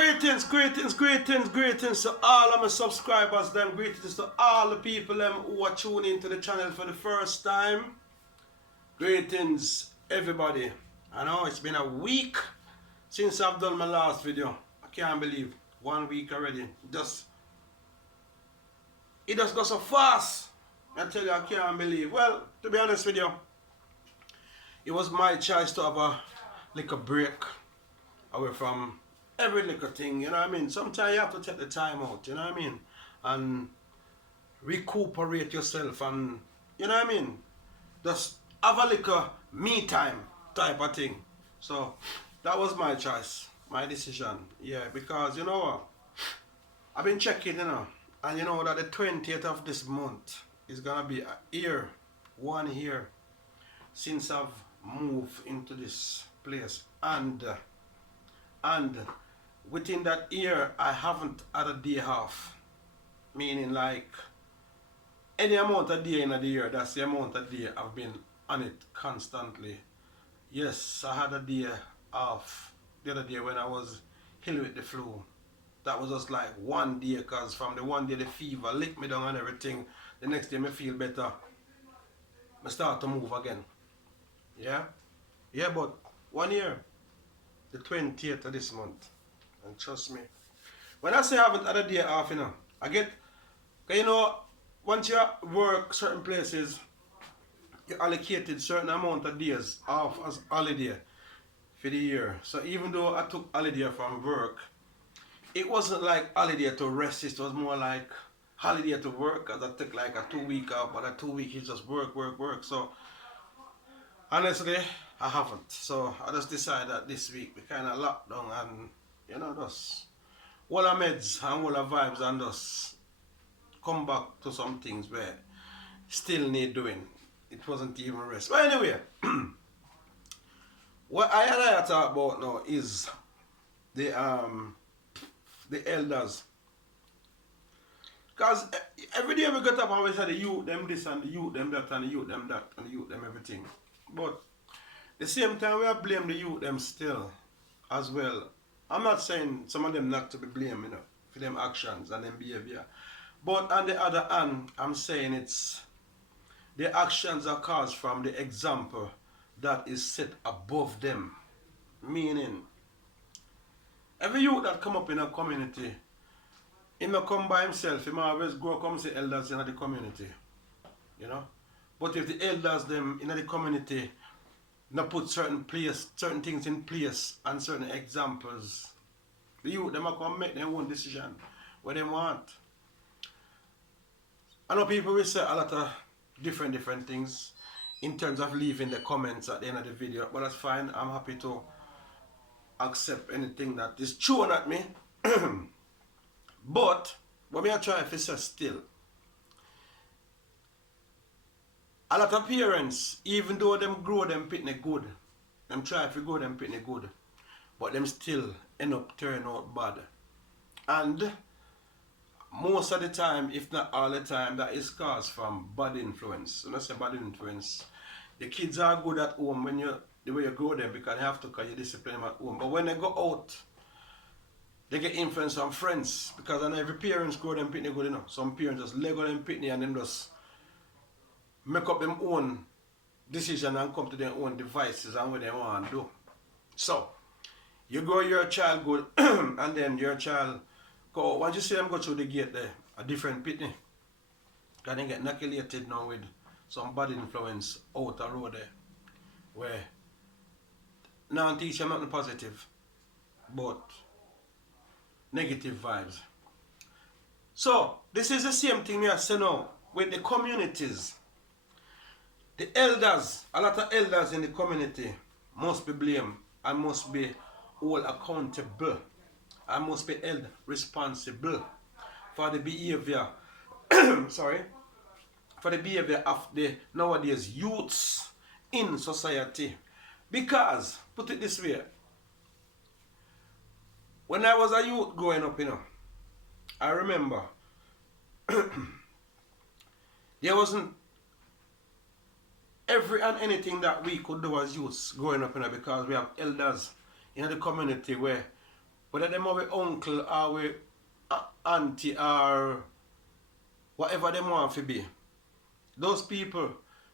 Greetings to all of my subscribers, them greetings to all the people them who are tuning into the channel for the first time. Greetings everybody. I know it's been a week since I've done my last video. I can't believe 1 week already. It just goes so fast. I tell you, I can't believe. Well, to be honest with you, it was my choice to have a little break away from every little thing, you know what I mean? Sometimes you have to take the time out, you know what I mean? And recuperate yourself and, you know what I mean? Just have a little me time type of thing. So that was my choice, my decision. Yeah, because you know what? I've been checking, you know, and you know that the 20th of this month is gonna be a year, 1 year since I've moved into this place. And within that year, I haven't had a day off. Meaning like, any amount of day in the year, that's the amount of day I've been on it constantly. Yes, I had a day off the other day when I was ill with the flu. That was just like 1 day, because from the 1 day the fever licked me down and everything. The next day I feel better. I start to move again. Yeah? Yeah, but 1 year, the 20th of this month. And trust me, when I say I haven't had a day off, you know, I get, you know, once you work certain places, you allocated certain amount of days off as holiday for the year. So even though I took holiday from work, it wasn't like holiday to rest, it was more like holiday to work, because I took like a 2 week off, but a 2 week is just work. So honestly, I haven't. So I just decided that this week we kind of locked down and, you know, just all the meds and all the vibes and just come back to some things where still need doing. It wasn't even rest. But anyway, what I talk about now is the elders. Because every day we get up and we say the youth them this and the youth them that and the youth them that and the youth them everything. But the same time we have blame the youth them still as well. I'm not saying some of them not to be blamed, you know, for them actions and them behavior. But on the other hand, I'm saying it's the actions are caused from the example that is set above them. Meaning, every youth that come up in a community, he may come by himself, he may always go come see elders in the community. You know? But if the elders them in the community not put certain things in place and certain examples, the youth them are come make their own decision what they want. I know people will say a lot of different things in terms of leaving the comments at the end of the video, but that's fine. I'm happy to accept anything that is thrown at me. But what me I try to say still, a lot of parents, even though them grow them pitney good, them try to grow them pitney good, but them still end up turning out bad. And most of the time, if not all the time, that is caused from bad influence. When I say bad influence, the kids are good at home when the way you grow them, because you have to, because you discipline them at home. But when they go out, they get influence from friends, because I know every parents grow them pitney good enough. Some parents just lego them pitney and them just make up them own decision and come to their own devices and what they want to do. So, you grow your child good and then your child go, once you see them go through the gate there, a different pitney. Because they get inoculated now with some bad influence out the road there. Where now teach them nothing positive, but negative vibes. So, this is the same thing I say now with the communities. The elders, a lot of elders in the community must be blamed and must be all accountable and must be held responsible for the behavior for the behavior of the nowadays youths in society. Because, put it this way, when I was a youth growing up, you know, I remember there wasn't every and anything that we could do as youths growing up, you know, because we have elders in the community where whether them our uncle or we auntie or whatever them want to be, those people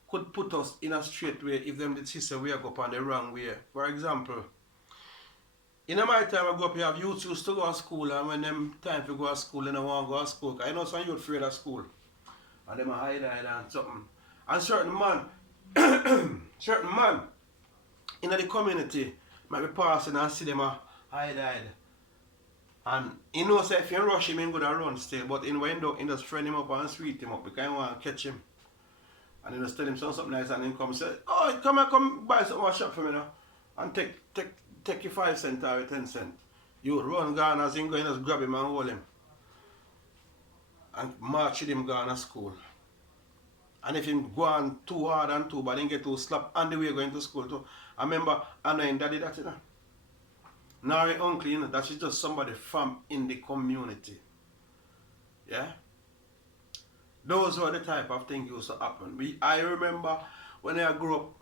could put us in a straight way if them did see we go on the wrong way. For example, in my time I grew up, you have youths used to go to school, and when them time to go to school, they don't want to go to school. Cause I know some youth afraid of school. And them a hide and something. And certain man in the community might be passing and see them a hide. And he knows that if you rush him, he's going to run still. But in window, he just friend him up and sweet him up because he want to catch him. And he just tell him something nice, and then come and say, oh, come buy something at shop for me now. And take your 5 cents or your 10 cents. You run gone as him go, just grab him and hold him. And march with him gone to school. And if him go on too hard and too bad, then get too slap on the way going to school too. I remember annoying daddy that, you know. Now your uncle, you know, that is just somebody from in the community. Yeah? Those were the type of things used to happen. I remember when I grew up,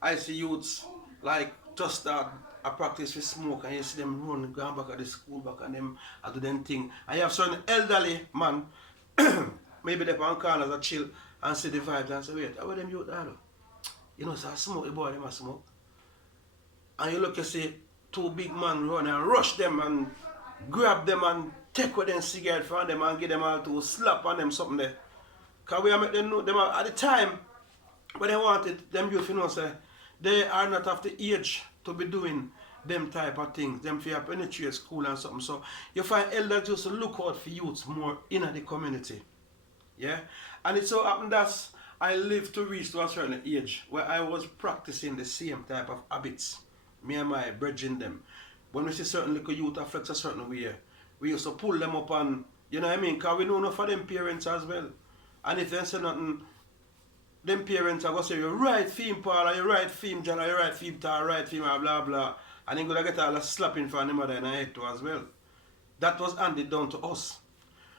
I see youths like just start a practice with smoke, and you see them run, going back at the school back, and them I do them thing. And you have certain elderly man, maybe they on corners a chill and see the vibes and say, wait, how are them youth there? You know, so I smoke, the boy them a smoke. And you look, you see 2 big men run and rush them and grab them and take with them cigarette from them and give them all to slap on them something there. Because we are make them know, them at the time when they wanted them youth, you know, say, they are not of the age to be doing them type of things, them for penetrate school and something. So you find elders just look out for youths more in the community. Yeah? And it so happened that I lived to reach to a certain age where I was practicing the same type of habits. Me and my brethren them. When we see certain little youth affects a certain way, we used to pull them up and, you know what I mean? Because we know enough of them parents as well. And if they say nothing, them parents are going to say, you're right, theme Paul, or you're right, theme John, or you're right, theme Tar, right, theme, blah, blah. And then going to get all the slapping from the mother in the head too as well. That was handed down to us.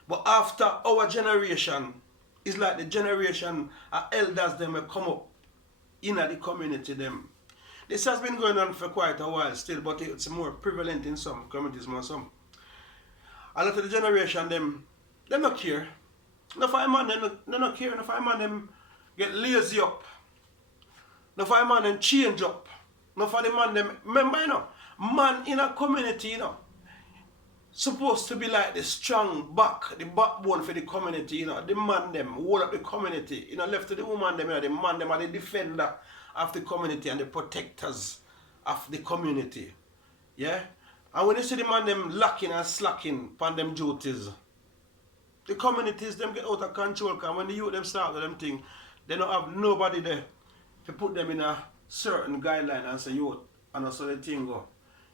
But after our generation, it's like the generation of elders them will come up in the community them. This has been going on for quite a while still, but it's more prevalent in some communities more some. A lot of the generation them don't care. No five man them not care, no five man them get lazy up. No five man them change up. No for the man them remember, you know, man in a community, you know, supposed to be like the strong back, the backbone for the community, you know, the man them hold up the community, you know, left to the woman them, you know, the man them are the defender of the community and the protectors of the community. Yeah? And when you see the man them lacking and slacking upon them duties, the communities them get out of control, because when the youth them start with them thing, they don't have nobody there to put them in a certain guideline and say, youth, and that's how the thing go.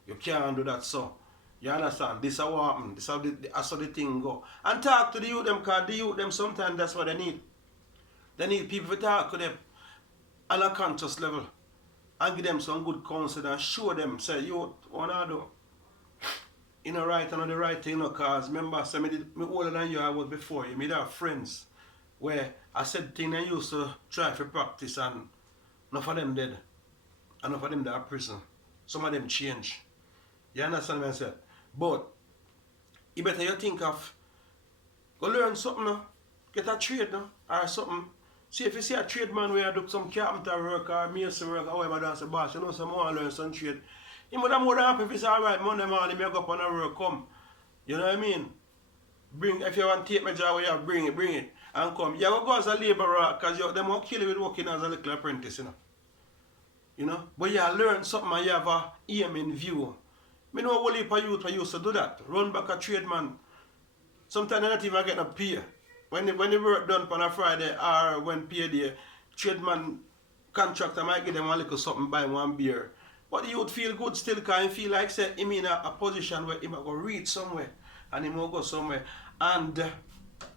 You can't do that, so. You understand? This is what happen. This is how the thing go. And talk to the youth them, because the youth them sometimes that's what they need. They need people to talk to them on a conscious level and give them some good counsel and show them, say, youth, what I do? You know, right, I know the right thing, you know, because remember, say, me older than you I was before you. Me have friends where I said things I used to try to practice, and enough of them dead. And enough of them they are prison. Some of them change. You understand what I said? But you better you think of go learn something now, get a trade now, or something. See if you see a trade man where I do some carpenter work or mason work or whatever that's a boss, you know, some want to learn some trade. You would have more than happy if it's alright, Monday morning, me go up on a work, come. You know what I mean? Bring, if you want to take my job, you bring it, and come. You will go as a labourer, because them won't kill you with working as a little apprentice, you know. You know? But you learn something and you have a aim in view. I know a whole heap of youth who used to do that. Run back a trade man. Sometimes they not even get a pay. When the work done on a Friday or when payday, trade man contractor might give them a little something, buy one beer. But the youth feel good still, because he feel like say him in a position where he might go reach somewhere and he might go somewhere. And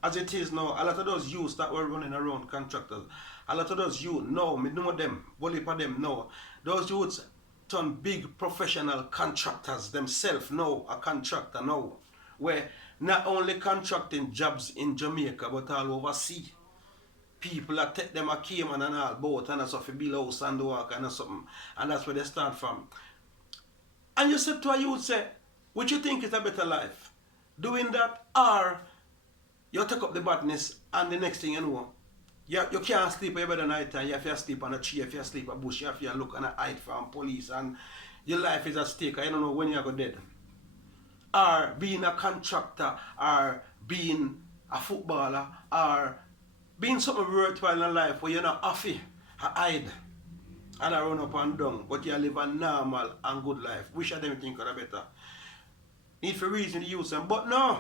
as it is now, a lot of those youths that were running around contractors, a lot of those youths now, me know them, whole heap of them now. Those youths turn big professional contractors themselves now, a contractor now, where not only contracting jobs in Jamaica but all overseas. People that take them a Cayman and all boat and that's off a bill house and the work and something. And that's where they start from. And you said to a youth, say, Which you think is a better life? Doing that, or you take up the badness and the next thing you know, you can't sleep every night time. You have to sleep on a tree, you have to sleep on a bush, you have to look on a hide from police, and your life is at stake. I don't know when you're going to dead. Or being a contractor, or being a footballer, or being something worthwhile in life where you're not happy, hide, and I run up and down, but you live a normal and good life. Wish I didn't think of better. Need for reason to use them, but no.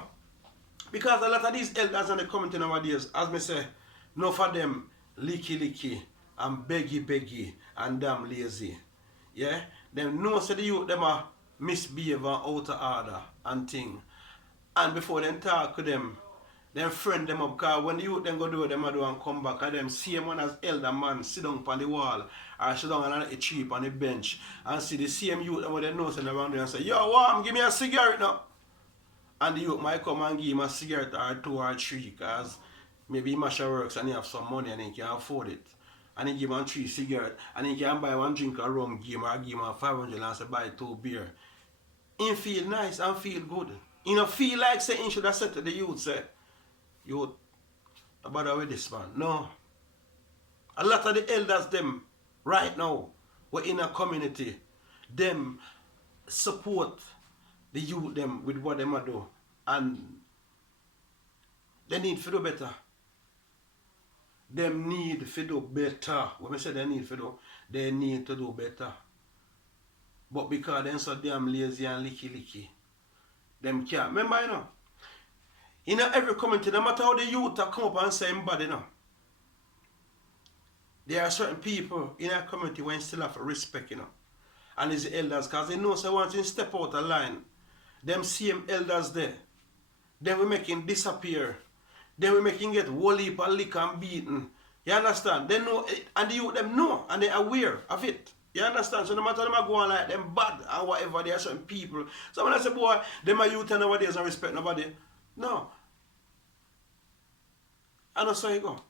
Because a lot of these elders in the community nowadays, as me say, no for them licky and beggy and damn lazy. Yeah? Them know say the youth them are misbehave and out of order and thing. And before them talk to them friend them up, because when the youth them go do them do and come back, and them same one as elder man sit down on the wall or sit down on a tree on the bench and see the same youth them they know sitting around there and say, yo, Warm, give me a cigarette now. And the youth might come and give him a cigarette or 2 or 3 because maybe he masha works and he have some money and he can afford it. And he give him 3 cigarettes and he can buy 1 drink of rum, give him, or give him 500 and say buy 2 beer. He feel nice and feel good. He don't feel like saying he should have said to the youth, say, youth, don't bother with this man. No. A lot of the elders them right now, we're in a community, them support the youth them with what them do, and they need to do better. Them need to do better. When I say they need to do, they need to do better. But because they're so damn lazy and licky, them can't. Remember, you know, every community, no matter how the youth come up and say bad, there are certain people in our community when still have respect, and it's the elders, because they know so once you step out of line, them same elders there, then we make him disappear. Then we make him get whole heap of lick and beaten. You understand? They know it, and the youth them know, and they're aware of it. You understand? So no matter them go on like them bad and whatever, there are certain people. So when I say, boy, them are youth nowadays don't respect nobody. No. And that's how you go.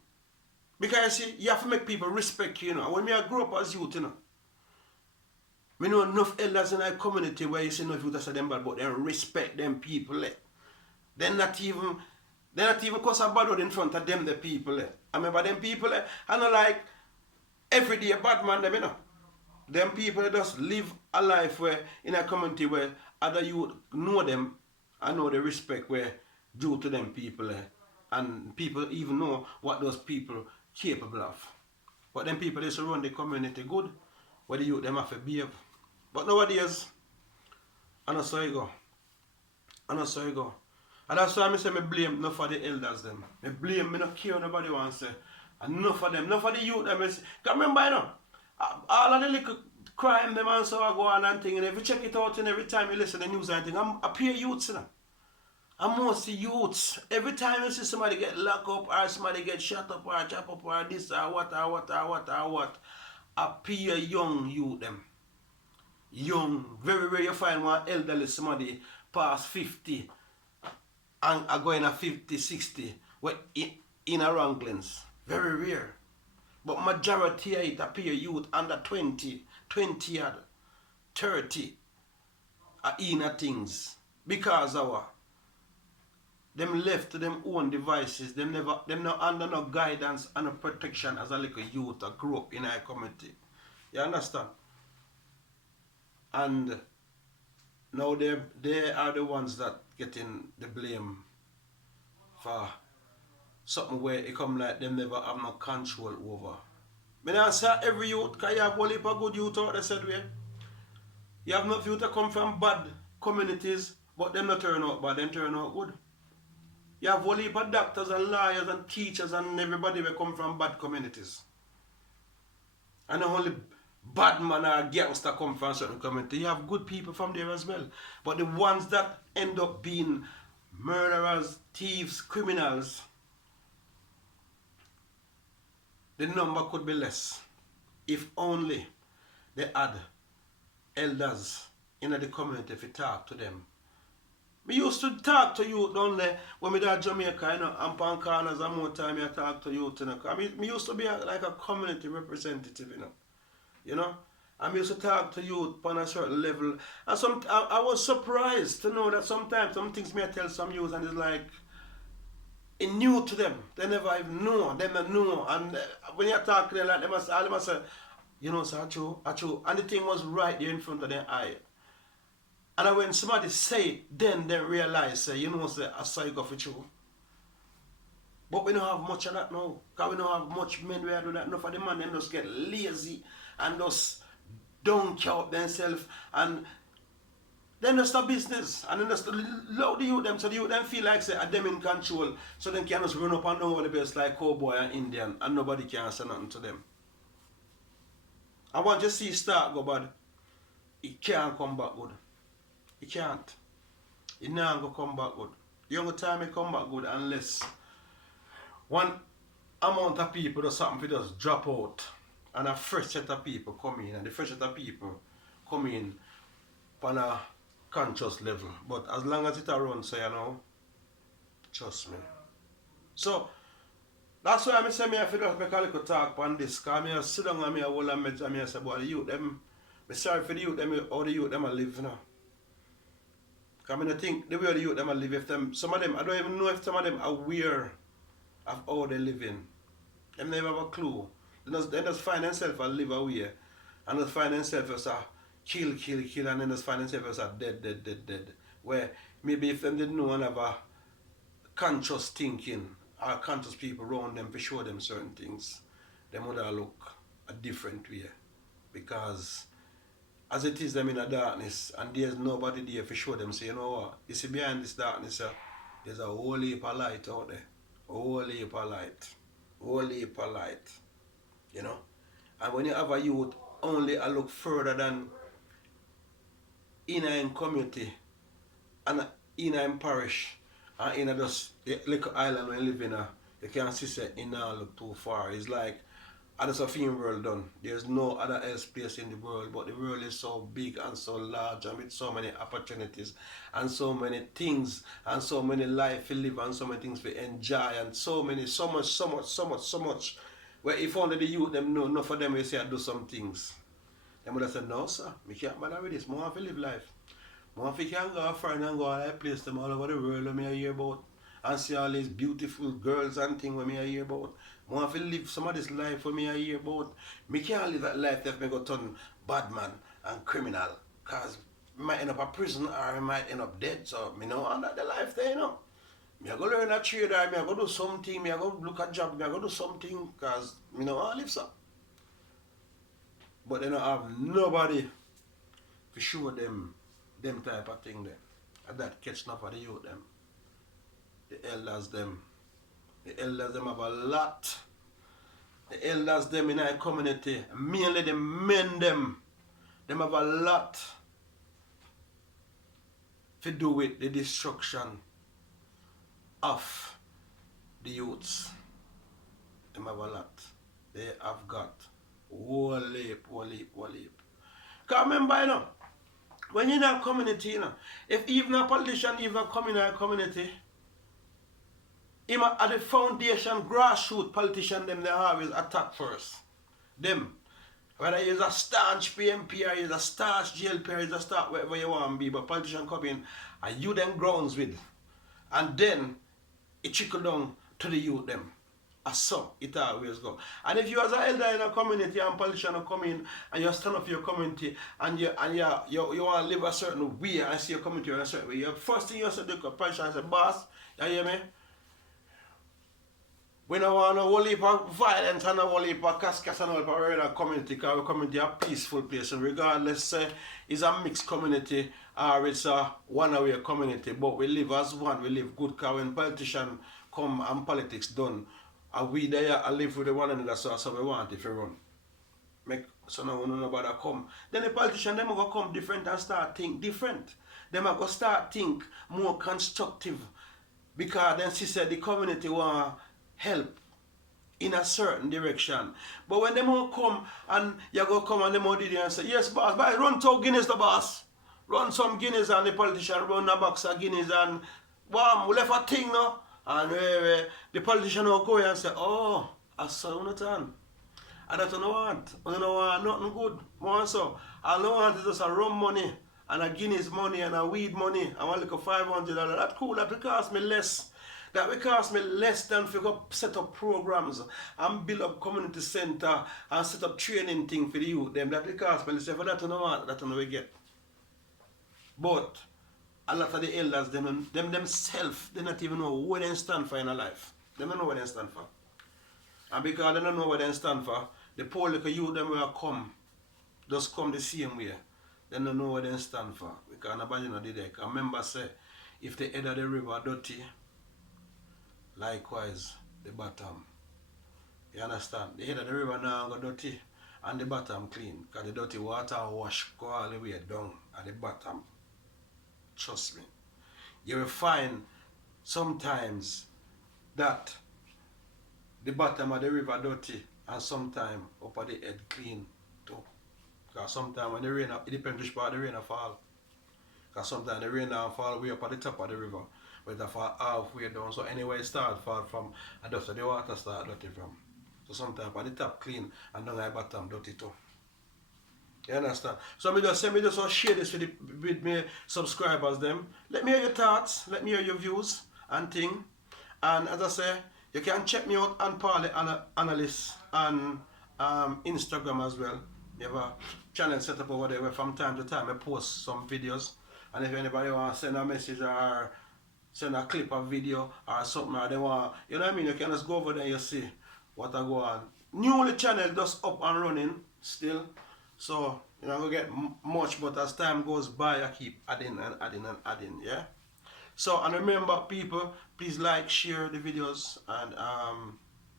Because you see, you have to make people respect you, When I grew up as youth, we know enough elders in our community where you see enough youth that say them bad, but they respect them people. They're not even cause a bad word in front of them, the people. I remember them people, I know like everyday bad man, them, Them people just live a life where in a community where other youth know them and know the respect where due to them people. And people even know what those people capable of. But them people just run the community good, where the youth them have to behave. But nowadays, I know so you go. And that's why I say I blame enough for the elders them. I blame, I don't care what nobody wants to say. And enough of them, enough of the youth them. Because remember, all of the little crime them and so I go on and thing, and if you check it out and every time you listen to the news and thing, I peer youths, And most youths, every time you see somebody get locked up or somebody get shot up or chop up or this or what, I peer young youth them. Young, very rare you find one elderly somebody past 50 and are going at 50, 60 in a Wranglins. Very rare. But majority of it appear youth under 20 odd, 30 are in things. Because them left to them own devices, them not under no guidance and no protection as a little youth that grew up in our community. You understand? And now they are the ones that getting the blame for something where it come like them never have no control over. I don't say every youth, because you have only a good youth out there said way. You have not youth that come from bad communities, but them not turn out bad, them turn out good. You have only doctors and lawyers and teachers and everybody will come from bad communities. And only bad man or gangster come from certain community. You have good people from there as well. But the ones that end up being murderers, thieves, criminals, the number could be less if only they had elders in the community if you talk to them. We used to talk to youth down there when we were at Jamaica, and pan corners and more time I talk to youth, I mean, we used to be like a community representative, I used to talk to youth on a certain level, and I was surprised to know that sometimes some things may tell some youth, and it's like it new to them. They never even know. They never know. And when you talk to them, like they must say, you know, sir, achoo. And the thing was right there in front of their eye. And when somebody say it, then they realize, you know, say, I saw you go for true. But we don't have much of that now. Because we don't have much men where do that. Enough of the man, they just get lazy and just don't care up themselves. And then just a business. And then just allow the youth them, so the youth them feel like say, them in control. So they can just run up and down over the place like cowboy and Indian. And nobody can say nothing to them. I want to see start go bad. It can't come back good. It can't. It not going to come back good. The only time it come back good unless one amount of people or something just drop out and a fresh set of people come in, and the fresh set of people come in on a conscious level. But as long as it around, so you know, trust me. So that's why I say I have to just make a little talk on this, because I sit down and I hold and I say, boy, the youth them, I'm sorry for the youth them, how the youth them live, you know. Because I think the way the youth them live, if them, some of them, I don't even know if some of them are aware of how they living. They never have a clue. They just find themselves and live away. And just find themselves as a kill, and then just find themselves as a dead. Where maybe if them didn't know and have a conscious thinking, or conscious people around them to show them certain things, they would have look a different way. Because as it is them in the darkness, and there's nobody there to show them, say, you know what, you see behind this darkness, there's a whole heap of light out there. A whole heap of light. Whole heap of light. You know? And when you have a youth only a look further than in community and in parish and in just a little island when you live in, you can't see say in look too far. It's like that's a film world done. There's no other else place in the world, but the world is so big and so large and with so many opportunities and so many things and so many life to live and so many things to enjoy and so much. Where if only the youth them know, enough of them will say I do some things. They would have said, no sir, I can't bother with this. I want to live life. I want to can go foreign and go all that place them all over the world when I hear about and see all these beautiful girls and things when I hear about. I want to live some of this life when I hear about. I can't live that life if I go turn bad man and criminal. Because I might end up in prison or I might end up dead. So I know I'm not the life there, you know. I go learn a trade or I go do something, I go look at job, I go do something because I know I live so. But they don't have nobody to show them type of thing there. And that catch enough of the youth them. The elders them have a lot. The elders them in our community, mainly the men them have a lot to do with the destruction of the youths. Them have a lot. They have got whole heap. Because remember, you know, when you're in a community, you know, if even a politician even come in a community, him at the foundation, grassroots politician, them they always attack first. Them. Whether he's a staunch PMP or he's a staunch GLP or he's a staunch whatever you want to be, but politician come in and you them grounds with. And then it trickle down to the youth them. As so it always go. And if you as an elder in a community and politician come in and you stand up for your community and you want to live a certain way and see your community in a certain way, your first thing you say to the politician is, boss, you hear me? We don't want a whole heap of violence and a whole heap of cascas and all of our community, because our community is a peaceful place. And regardless, it's a mixed community or it's a one-away community, but we live as one, we live good, because when politicians come and politics done, and we there and live with one another, so we want if we run. Make so no one nobody come. Then the politician them go come different and start think different. Them go start think more constructive, because then she said the community want help in a certain direction. But when them all come and you go come and them all did and say, yes boss, but run 2 guineas the boss. Run some guineas and the politician run a box of guineas and wow, we left a thing now. And the politician will go and say, oh, I saw Jonathan. And that you don't want. You don't want nothing good. More so. All you want is just a rum money and a Guinness money and a weed money and one little $500. That's cool. That will cost me less. That will cost me less than if you go set up programs and build up community center and set up training thing for the youth. Them that will cost me less. For that you don't want, that you don't get. But a lot of the elders, them themselves, they not even know what they stand for in their life. They don't know what they stand for. And because they don't know what they stand for, the poor little youth them will come, just come the same way. They don't know what they stand for. Because nobody know did that. Remember say, if the head of the river dirty, likewise the bottom. You understand? The head of the river now go dirty and the bottom clean. Because the dirty water wash go all the way down at the bottom. Trust me. You will find sometimes that the bottom of the river dirty and sometimes up at the head clean too. Because sometimes when the rain, it depends which part the rain fall. Because sometimes the rain fall way up at the top of the river, but it fall halfway down. So anyway it start fall from, and that's where the water start dirty from. So sometimes at the top clean and down at the bottom dirty too. You understand? So me just share this with me subscribers them. Let me hear your thoughts, let me hear your views and thing. And as I say, you can check me out on Paul the Analyst on Instagram as well. You have a channel set up over there where from time to time I post some videos. And if anybody want to send a message or send a clip of video or something, or they want, you know what I mean, you can just go over there and you see what I go on. Newly channel just up and running still. So, you know, I don't get much, but as time goes by, I keep adding and adding and adding, yeah? So, and remember, people, please like, share the videos, and,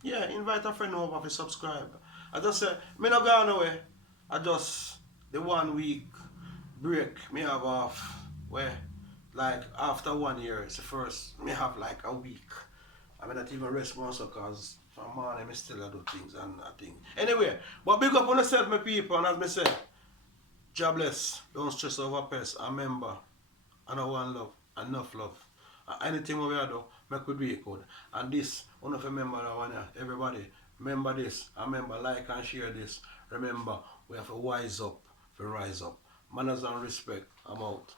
yeah, invite a friend over to subscribe. I just say, me not going away. I just, the 1 week break, me have off, where, like, after 1 year, it's the first, me have like a week. I mean, not even rest more so, because from morning, I still do things and I think. Anyway, but big up on yourself, my people, and as me say, God bless, don't stress over pest, and remember, I know one love, enough love. And anything we do, make we do it good. And this, one of you remember that one, everybody, remember this, and remember, like and share this. Remember, we have to wise up, to rise up. Manners and respect, I'm out.